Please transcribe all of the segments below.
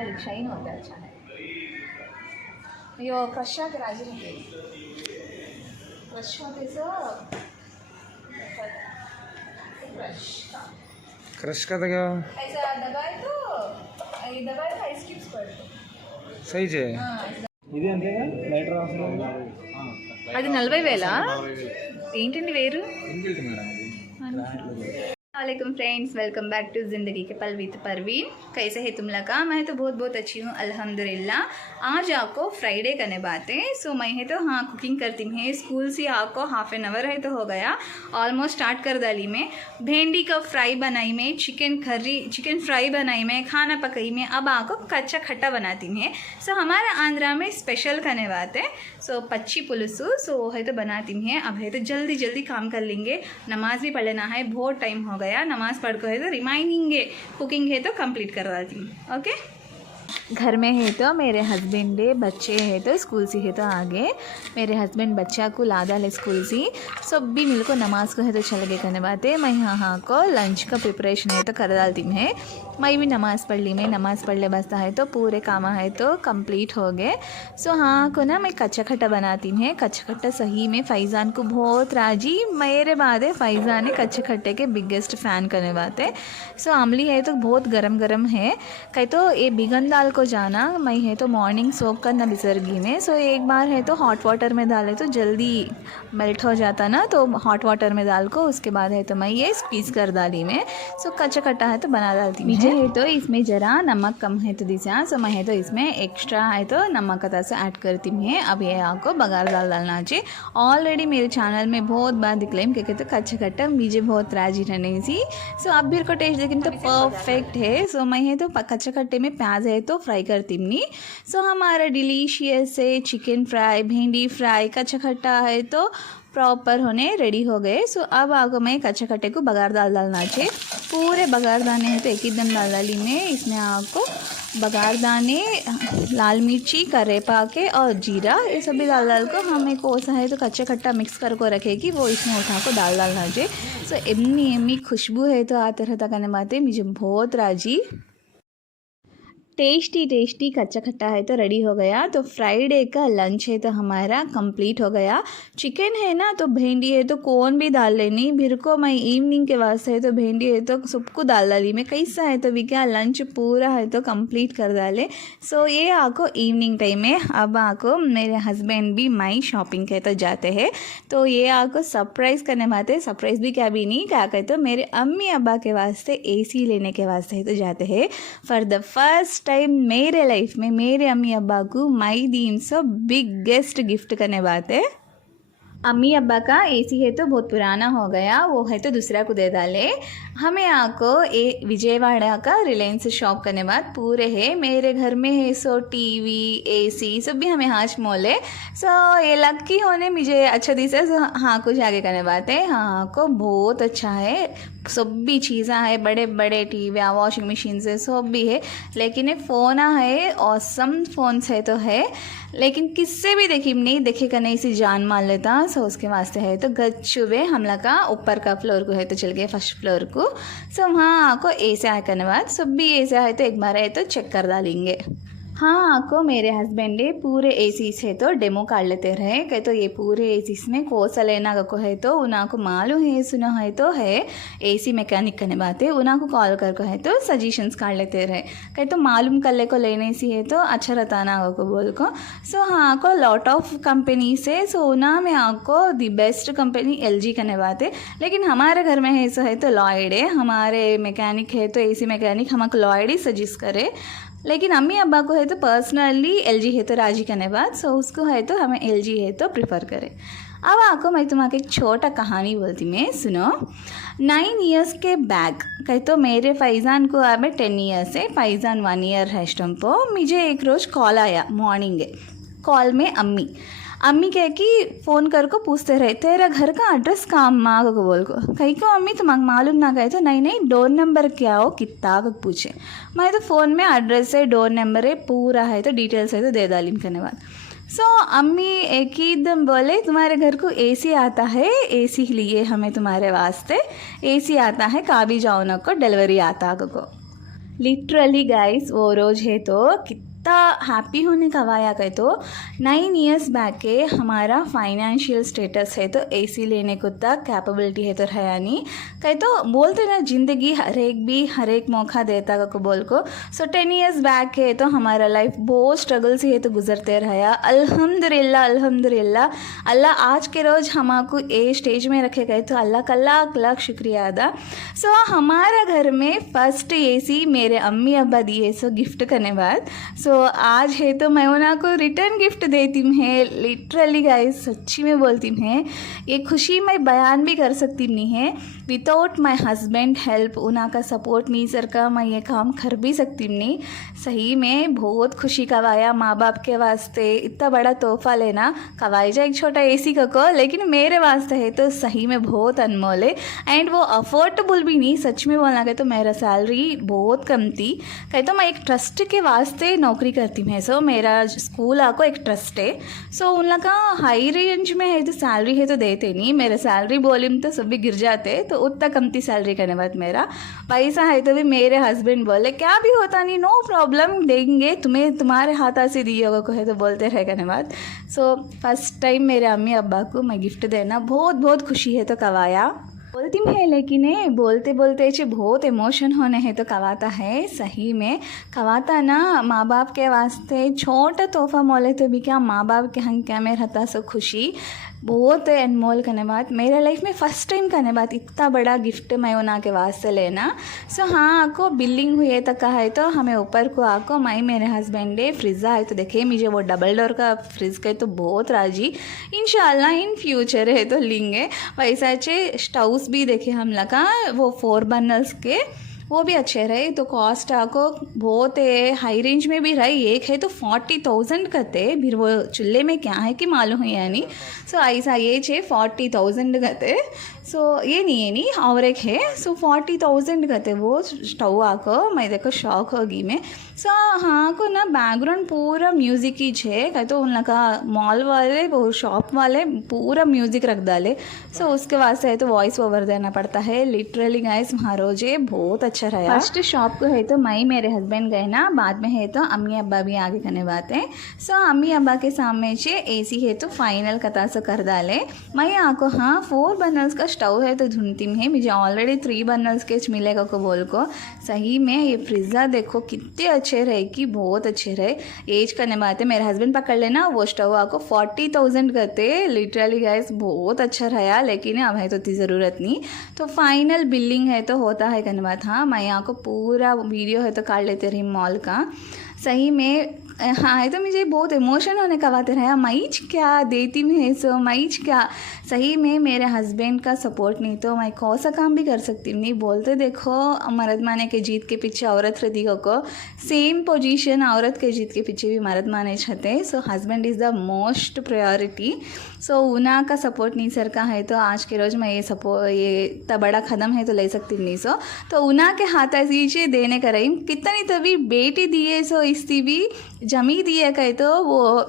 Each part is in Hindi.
है, शाइन होता है, अच्छा है। यो क्रश आगे राजी होते क्रश होते सो क्रश का दगा ऐसा दबाए तो ये दबाए तो आइस क्यूब्स पड़ते सही जे ఇది అంతేగా లైటర్ అవసరం అది 40,000 ఏంటండి వేరు ఇన్బిల్ట్ మేడం అది वालेकुम फ्रेंड्स, वेलकम बैक टू ज़िंदगी के पल विद परवीन। कैसे है तुम लोग का? मैं तो बहुत बहुत अच्छी हूँ अल्हम्दुलिल्लाह। आज आपको फ्राइडे करने बातें सो मैं है तो हाँ कुकिंग करती हूँ। स्कूल से आपको हाफ एन आवर है तो हो गया, ऑलमोस्ट स्टार्ट कर डाली में। भिंडी का फ्राई बनाई में, चिकन फ्राई बनाई में, खाना पकाई में। अब आपको कच्चा खट्टा बनाती हूँ। सो हमारा आंध्रा में स्पेशल करने बातें सो पच्ची पुलसू सो है तो बनाती हूँ। अब है तो जल्दी जल्दी काम कर लेंगे, नमाज भी पढ़ लेना है, बहुत टाइम हो गया। नमाज पढ़ कर है तो रिमाइनिंग है कुकिंग है तो कंप्लीट करवा दी। ओके, घर में है तो मेरे हस्बैंड है, बच्चे है तो स्कूल से है तो आगे मेरे हस्बैंड बच्चा को लादा ले स्कूल से सब भी मिल को नमाज को है तो चल गए करने बातें। मैं यहाँ को लंच का प्रिपरेशन है तो कर डालती हूँ। मैं भी नमाज़ पढ़ ली, मैं नमाज़ पढ़ ले बसता है तो पूरे काम है तो कंप्लीट हो गए। सो हाँ को ना मैं कच्चा खट्टा बनाती हूँ। कच्चा खट्टा सही में फ़ैज़ान को बहुत राजी, मेरे बाद है फ़ैज़ान है कच्चे खट्टे के बिगेस्ट फ़ैन करने बात है। सो आमली है तो बहुत गरम गरम है कहीं तो ये बिगन दाल को जाना मैं है तो मॉर्निंग सोक करना बिसर्गी में। सो एक बार है तो हॉट वाटर में डाले तो जल्दी मेल्ट हो जाता ना, तो हॉट वाटर में डाल को उसके बाद है तो मैं ये स्क्वीज़ कर डाली में। सो कच्चा खट्टा है तो बना डालती हूँ। है तो इसमें ज़रा नमक कम है तो दिशा सो मैं है तो इसमें एक्स्ट्रा है तो नमक का से ऐड करती हूँ। अब ये आपको बघार दाल डालना चाहिए। ऑलरेडी मेरे चैनल में बहुत बार दिखलाइम क्या कहते कच्चा खट्टा मुझे बहुत राजी रहने सी। सो अब भी को टेस्ट लेकिन तो परफेक्ट है। सो मैं है तो कच्चा खट्टे में प्याज है तो फ्राई करती हूँ। सो हमारा डिलीशियस है चिकन फ्राई, भिंडी फ्राई, कच्चा खट्टा है तो प्रॉपर होने रेडी हो गए। सो अब आपको मैं कच्चे खट्टे को बघार दाल डालना चाहिए। पूरे बघार दाने हैं तो एक ही दम डाल डाली में। इसमें आपको बघार दाने, लाल मिर्ची, करेपा के और जीरा ये सभी डाल को हमें कोसा है तो कच्चा खट्टा मिक्स कर को रखेगी वो इसमें उठा को डालना चाहिए। सो एम्मी खुशबू है तो आते रहता करने बातें मुझे बहुत राजी। टेस्टी कच्चा खट्टा है तो रेडी हो गया। तो फ्राइडे का लंच है तो हमारा कंप्लीट हो गया। चिकन है ना तो भिंडी है तो कौन भी डाल लेनी, फिर को मैं इवनिंग के वास्ते है तो भिंडी है तो सबको डाल डाली में। कैसा है तो भी क्या लंच पूरा है तो कंप्लीट कर डाले। सो ये आपको इवनिंग टाइम में। अब आपको मेरे हस्बैंड भी माई शॉपिंग के तो जाते हैं तो ये आपको सरप्राइज़ करने बाते। सरप्राइज़ भी क्या भी नहीं क्या कहते तो मेरे अम्मी अब्बा के वास्ते AC लेने के वास्ते है तो जाते हैं। फॉर द फर्स्ट टाइम मेरे लाइफ में मेरे अम्मी अब्बा को माई दीन से बिगेस्ट गिफ्ट करने बात है। अम्मी अब्बा का AC है तो बहुत पुराना हो गया, वो है तो दूसरा को दे डाले। हमें आपको ये विजयवाड़ा का रिलायंस शॉप करने बाद पूरे है मेरे घर में है सो TV AC सब भी हमें हाथ मोले। सो ये लकी होने मुझे अच्छा दिशा सो हाँ कुछ आगे करने बात है। हाँ को बहुत अच्छा है, सब भी चीज़ें है, बड़े बड़े TV वॉशिंग मशीन से सब भी है। लेकिन ये फ़ोन है ऑसम फ़ोन से तो है लेकिन किससे भी देखी नहीं देखेगा नहीं सी जान मान लेता। सो उसके वास्ते है तो गज सुबह हमला का ऊपर का फ्लोर को है तो चल गए फर्स्ट फ्लोर को। सो वहाँ आपको ऐसे आए करने बाद सब भी ऐसे है तो एक बार है तो चेक कर डालेंगे। हाँ आपको मेरे हस्बैंड ने पूरे AC से तो डेमो काट लेते रहे कहे तो ये पूरे AC में कोसा लेना को है तो उना को मालूम है सुना है तो है AC मैकेनिक करने बात है उना को कॉल कर को है तो सजेशंस काट लेते रहे कहे तो मालूम कर ले को लेने सी है तो अच्छा रहता ना को बोल को। सो हाँ को लॉट ऑफ कंपनी से सो उना में आपको दी बेस्ट कंपनी LG करने बात है। लेकिन हमारे घर में है सो है तो लॉयड है, हमारे मैकेनिक है तो AC मैकेनिक हमको लॉयड ही सजेस्ट करे। लेकिन अम्मी अब्बा को है तो पर्सनली LG है तो राजी करने बाद सो उसको है तो हमें LG है तो प्रिफर करें। अब आपको मैं तुम्हारे एक छोटा कहानी बोलती मैं सुनो। 9 इयर्स के बैक कहे तो मेरे फ़ैज़ान को अब 10 ईयर्स है, फ़ैज़ान 1 ईयर है स्टम्पो। मुझे एक रोज़ कॉल आया मॉर्निंग कॉल में अम्मी कह कि फ़ोन कर को पूछते रहे तेरा घर का एड्रेस कहाँ माँ को बोल को कहीं को अम्मी तुम्हारा मालूम ना गए तो नहीं डोर नंबर क्या हो कितना को पूछे। मैं तो फ़ोन में एड्रेस है डोर नंबर है पूरा है तो डिटेल्स है तो दे डाली करने बाद। सो अम्मी एक ही एकदम बोले तुम्हारे घर को AC आता है, AC लिए हमें तुम्हारे वास्ते AC आता है काबी जाओ न को डिलीवरी आता को। लिटरली गाइस वो रोज़ है तो कितना हैप्पी होने का वाया कहे तो 9 इयर्स बैक के हमारा फाइनेंशियल स्टेटस है तो एसी लेने को तक कैपेबिलिटी है तो है नहीं कहे तो बोलते ना ज़िंदगी हर एक मौका देता को बोल को। सो 10 इयर्स बैक है तो हमारा लाइफ बहुत स्ट्रगल से है तो गुजरते रहा। अल्हम्दुलिल्लाह अल्हम्दुलिल्लाह अल्लाह आज के रोज़ हमको ए स्टेज में रखे गए तो अल्लाह का लाख लाख शुक्रिया अदा। सो हमारा घर में फर्स्ट एसी मेरे अम्मी अब्बा दिए सो गिफ्ट करने बाद सो आज है तो मैं उन्हें को रिटर्न गिफ्ट देती हूँ। लिटरली गाइस सच्ची में बोलती हूँ ये खुशी मैं बयान भी कर सकती नहीं है। विदाउट माई हस्बैंड हेल्प उनका सपोर्ट नहीं सर का मैं ये काम कर भी सकती नहीं। सही में बहुत खुशी का वाया माँ बाप के वास्ते इतना बड़ा तोहफा लेना कवाई जा एक छोटा एसी को लेकिन मेरे वास्ते है तो सही में बहुत अनमोल है एंड वो अफोर्डेबल भी नहीं। सच में बोलना कहे तो मेरा सैलरी बहुत कम थी कहे तो मैं एक ट्रस्ट के वास्ते नौकरी करती हूँ। सो मेरा स्कूल आको एक ट्रस्ट है सो उन लोग का हाई रेंज में है तो सैलरी है तो देते नहीं। मेरा सैलरी वॉल्यूम तो सभी गिर जाते तो उतना कमती सैलरी करने बाद मेरा पैसा है तो भी मेरे हस्बैंड बोले क्या भी होता नहीं नो प्रॉब्लम देंगे तुम्हें तुम्हारे हाथा से दिए होगा को है तो बोलते रहे करने बाद। सो फर्स्ट टाइम मेरे अम्मी अब्बा को मैं गिफ्ट देना बहुत बहुत खुशी है तो कवाया बोलती है लेकिन बोलते बोलते बहुत इमोशन होने हैं तो कवाता है। सही में कवाता ना माँ बाप के वास्ते छोटा तोहफा मोले तो भी क्या माँ बाप के हंग क्या में रहता सो खुशी बहुत अनमोल करने बाद मेरे लाइफ में फ़र्स्ट टाइम करने बाद इतना बड़ा गिफ्ट मैं उना के वास्ते लेना। सो हाँ आको बिल्डिंग हुई है तो कहा है तो हमें ऊपर को आको मैं मेरे हस्बैंड डे फ्रिज़ा है तो देखे मुझे वो डबल डोर का फ्रिज़ का तो बहुत राजी इंशाल्लाह इन फ्यूचर है तो लेंगे। वैसा अच्छे स्टव्स भी देखे हम लगा वो 4 बर्नर्स के वो भी अच्छे रहे तो कॉस्ट आपको बहुत हाई रेंज में भी रही। एक है तो 40,000 कहते फिर वो चूल्हे में क्या है कि मालूम है यानी। सो ऐसा ये 40,000 कहते सो ये नहीं और एक है सो 40,000 कहते वो स्टव आको मैं देखो शौक होगी मैं। सो हाँ को ना बैकग्राउंड पूरा म्यूज़िक ही है कहते उन लोग का मॉल वाले वो शॉप वाले पूरा म्यूज़िक रख डाले। सो उसके वास्ते है तो वॉइस ओवर देना पड़ता है। लिटरली गाइस महारोजे बहुत अच्छा रहा। फर्स्ट शॉप को है तो मैं मेरे हस्बैंड गए ना बाद में है तो अम्मी अब्बा भी आगे करने बात है। सो अम्मी अब्बा के सामने एसी है तो फाइनल कथा से कर डाले मैं आको हाँ 4 बर्नर्स का स्टव है तो ढूंढती है मुझे ऑलरेडी 3 बर्नर्स के मिलेगा को बोल को। सही में ये फ्रिज़ा देखो कितने अच्छे रहे कि बहुत अच्छे रहे। एज करने बात है मेरे हस्बैंड पकड़ लेना वो स्टव आपको 40,000 कहते। लिटरली गाइस बहुत अच्छा रहा लेकिन अब है तो इतनी ज़रूरत नहीं तो फाइनल बिल्डिंग है तो होता है करने बात। हाँ मैं यहाँ को पूरा वीडियो है तो काट लेते रही मॉल का। सही में हाँ है तो मुझे बहुत इमोशन होने का बात रहा मैच क्या देती मैं सो मैच क्या। सही में मेरे हस्बैंड का सपोर्ट नहीं तो मैं कौन सा काम भी कर सकती नहीं। बोलते देखो मर्द माने के जीत के पीछे औरत रहती को सेम पोजीशन औरत के जीत के पीछे भी मर्द माने चाहते। So husband is the most priority. So उना का सपोर्ट नहीं सर का है तो आज के रोज़ मैं ये इतना बड़ा कदम है तो ले सकती नहीं। सो तो उना के हाथ ऐसे देने का रही कितनी तभी बेटी दिए सो इसकी भी जमी दिए कहे तो वो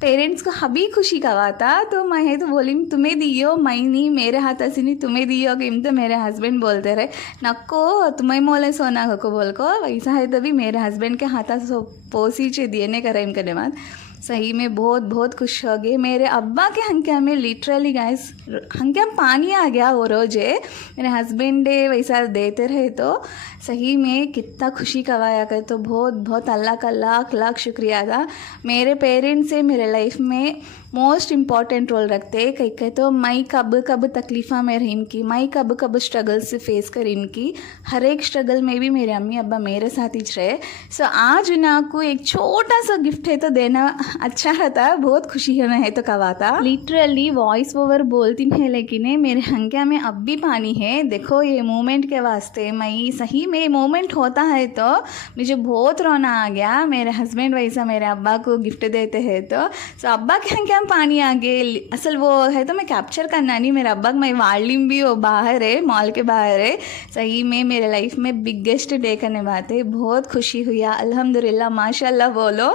पेरेंट्स को हबी खुशी कवाता तो मैं तो बोली तुम्हें दियो मैं नहीं मेरे हाथ ऐसी नहीं तुम्हें दियो कि तो मेरे हस्बैंड बोलते रहे नक्को तुम्हें मोले सोना को बोल को। वैसा है तभी मेरे हस्बैंड के हाथ सो पोसी चे देने का रही करने बाद सही में बहुत बहुत खुश हो गए। मेरे अब्बा के हंक्या में लिटरली गाइस हंक्या पानी आ गया वो रोजे मेरे हस्बैंड वैसा देते रहे तो सही में कितना खुशी कवाया कर तो बहुत बहुत अल्लाह का लाख लाख शुक्रिया था। मेरे पेरेंट्स से मेरे लाइफ में मोस्ट इम्पॉर्टेंट रोल रखते हैं कहीं तो मैं कब कब तकलीफ़ा में रही इनकी मैं कब कब स्ट्रगल से फेस कर इनकी हर एक स्ट्रगल में भी मेरे अम्मी अब्बा मेरे साथ ही रहे। सो आज उन्हें को एक छोटा सा गिफ्ट है तो देना अच्छा रहता बहुत खुशी होना है तो कवाता। लिटरली वॉइस ओवर बोलती है लेकिन मेरे हंक्या में अब भी पानी है। देखो ये मोमेंट के वास्ते मैं सही में मोमेंट होता है तो मुझे बहुत रोना आ गया। मेरे हस्बैंड वैसा मेरे अब्बा को गिफ्ट देते हैं तो सो अब्बा के हंक्या एकदम पानी आ गए असल वो है तो मैं कैप्चर करना नहीं मेरा अब्बा मैं वालिम भी वो बाहर है मॉल के बाहर है सही में मेरे लाइफ में बिगेस्ट डे करने बात है बहुत खुशी हुई अल्हम्दुलिल्लाह माशाल्लाह बोलो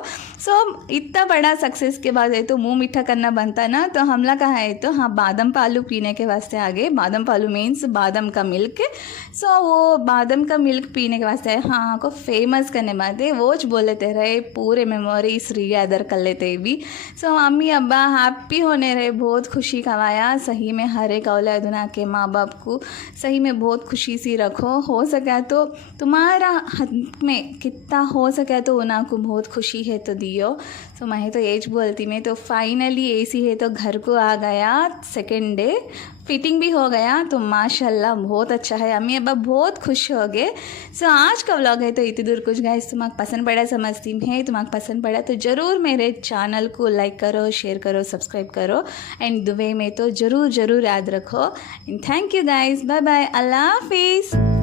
सो इतना बड़ा सक्सेस के बाद है तो मुंह मीठा करना बनता ना तो हमला कहा है तो हाँ बादाम पालू पीने के वास्ते आगे बादाम पालू मीन्स बादाम का मिल्क सो वो बादाम का मिल्क पीने के वास्ते हाँ को फेमस करने बात है वो बोल लेते रहे पूरे मेमोरीज रीगैदर कर लेते भी सो मम्मी अब्बा हैप्पी होने रहे बहुत खुशी कमाया सही में हर एक औलादना के माँ बाप को सही में बहुत खुशी सी रखो हो सका तो तुम्हारा हाथ में कितना हो सका तो उन्हें को बहुत खुशी है तो दियो सो मैं तो एज बोलती मैं तो फाइनली एसी है तो घर को आ गया सेकेंड डे फिटिंग भी हो गया तो माशाल्लाह बहुत अच्छा है अम्मी अब्बा बहुत खुश हो गए सो आज का व्लॉग है तो इतनी दूर कुछ गाइस तुम्हारा पसंद पड़ा समझती है तुम्हारा पसंद पड़ा तो ज़रूर मेरे चैनल को लाइक करो शेयर करो सब्सक्राइब करो एंड दुबई में तो ज़रूर याद रखो and thank you guys bye bye अल्लाह हाफिज़।